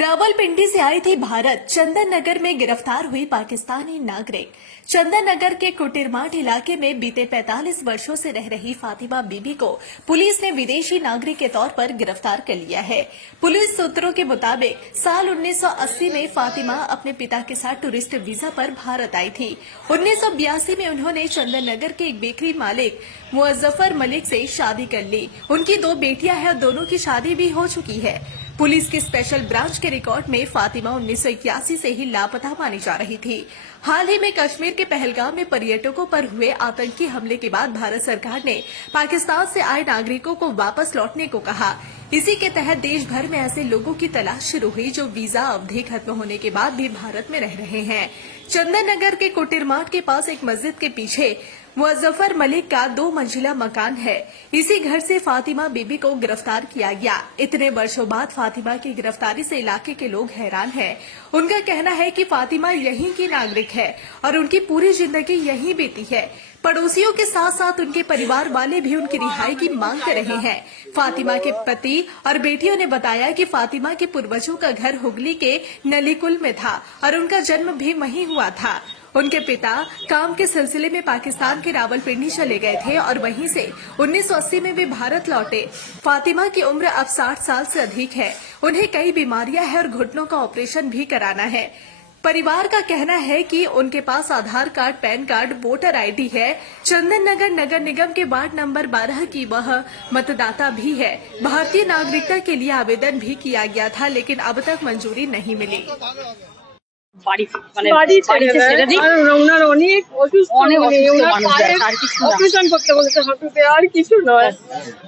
रावलपिंडी से आई थी भारत। चंदन नगर में गिरफ्तार हुई पाकिस्तानी नागरिक। चंदन नगर के कुटिरमाठ इलाके में बीते 45 वर्षों से रह रही फातिमा बीबी को पुलिस ने विदेशी नागरिक के तौर पर गिरफ्तार कर लिया है। पुलिस सूत्रों के मुताबिक साल 1980 में फातिमा अपने पिता के साथ टूरिस्ट वीजा पर भारत आई थी। 1982 में उन्होंने चंदन नगर के एक बेकरी मालिक मुअज्जफर मलिक से शादी कर ली। उनकी 2 बेटियां हैं और दोनों की शादी भी हो चुकी है। पुलिस की स्पेशल ब्रांच के रिकॉर्ड में फातिमा 1981 से ही लापता मानी जा रही थी। हाल ही में कश्मीर के पहलगाम में पर्यटकों पर हुए आतंकी हमले के बाद भारत सरकार ने पाकिस्तान से आए नागरिकों को वापस लौटने को कहा। इसी के तहत देश भर में ऐसे लोगों की तलाश शुरू हुई जो वीजा अवधि खत्म होने के बाद भी भारत में रह रहे हैं। चंदन नगर के कुटिरमाठ के पास एक मस्जिद के पीछे मुअज्जफर मलिक का 2 मंजिला मकान है। इसी घर से फातिमा बीबी को गिरफ्तार किया गया। इतने वर्षों बाद फातिमा की गिरफ्तारी से इलाके के लोग हैरान हैं। उनका कहना है कि फातिमा यहीं की नागरिक है और उनकी पूरी जिंदगी यहीं बीती है। पड़ोसियों के साथ साथ उनके परिवार वाले भी उनकी रिहाई की मांग कर रहे हैं। फातिमा के पति और बेटियों ने बताया कि फातिमा के पूर्वजों का घर हुगली के नलीकुल में था और उनका जन्म भी वहीं हुआ था। उनके पिता काम के सिलसिले में पाकिस्तान के रावलपिंडी चले गए थे और वहीं से 1980 में वे भारत लौटे। फातिमा की उम्र अब 60 साल से अधिक है। उन्हें कई बीमारियां हैं और घुटनों का ऑपरेशन भी कराना है। परिवार का कहना है कि उनके पास Aadhaar card, PAN card, voter ID है। चंदन नगर नगर निगम के वार्ड नंबर 12 की वह मतदाता भी है। भारतीय नागरिकता के लिए आवेदन भी किया गया था, लेकिन अब तक मंजूरी नहीं मिली। অপারেশন করতে বলেছে হাঁটুতে, আর কিছু নয়।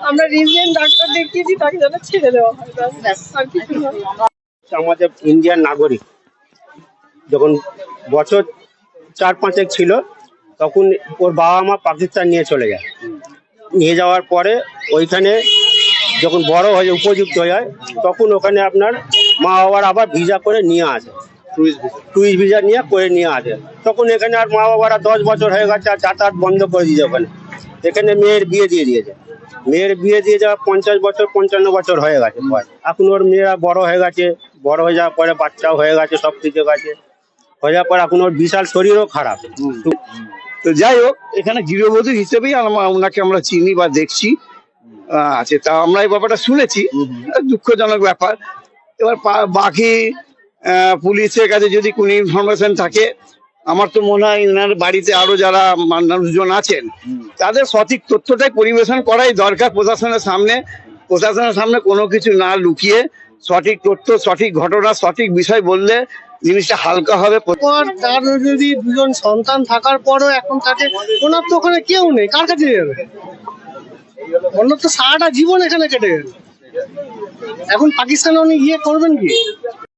আমরা রিজিয়ন ডাক্তার দেখিয়েছি, তাকে যেন ছেড়ে দেওয়া হয়, আর কিছু নয়। আমাদের ইন্ডিয়ান নাগরিক যখন বছর 4-5 ছিল, তখন ওর বাবা মা পাকিস্তান নিয়ে চলে যায়। নিয়ে যাওয়ার পরে ওইখানে যখন বড় হয়ে উপযুক্ত হয়ে যায়, তখন ওখানে আপনার মা বাবার আবার ভিসা করে নিয়ে আসে, টুরিস্ট ভিসা নিয়ে আসে। তখন এখানে আর মা বাবারা 10 বছর হয়ে গেছে, আর যাতায়াত বন্ধ করে দিয়েছে। এখানে মেয়ের বিয়ে দিয়ে দিয়েছে। মেয়ের বিয়ে দিয়ে যাওয়া 50 বছর 55 বছর হয়ে গেছে। এখন ওর মেয়েরা বড় হয়ে গেছে, বড় হয়ে যাওয়ার পরে বাচ্চাও হয়ে গেছে, সব কিছু গেছে। হয়ে যাওয়ার পর এখন ওর বিশাল শরীরও খারাপ। তো যাই হোক, এখানে গৃহবধূ হিসেবেই ওনাকে আমরা চিনি বা দেখছি আছে। তা আমরা এই ব্যাপারটা শুনেছি, দুঃখজনক ব্যাপার। এবার বাকি পুলিশের কাছে যদি কোনো ইনফরমেশন থাকে, আমার তো মনে হয় এনার বাড়িতে আরো যারা মানুষজন আছেন তাদের সঠিক তথ্যটাই পরিবেশন করাই দরকার। প্রশাসনের সামনে কোনো কিছু না লুকিয়ে সঠিক তথ্য, সঠিক ঘটনা, সঠিক বিষয় বললে জিনিসটা হালকা হবে। তার যদি 2জন সন্তান থাকার পরও এখন তাকে, ওনার তো ওখানে কেউ নেই, কার কাছে যাবে? ওনার তো সারাটা জীবন এখানে কেটে গেল। এখন পাকিস্তানে উনি গিয়ে করবেন কি?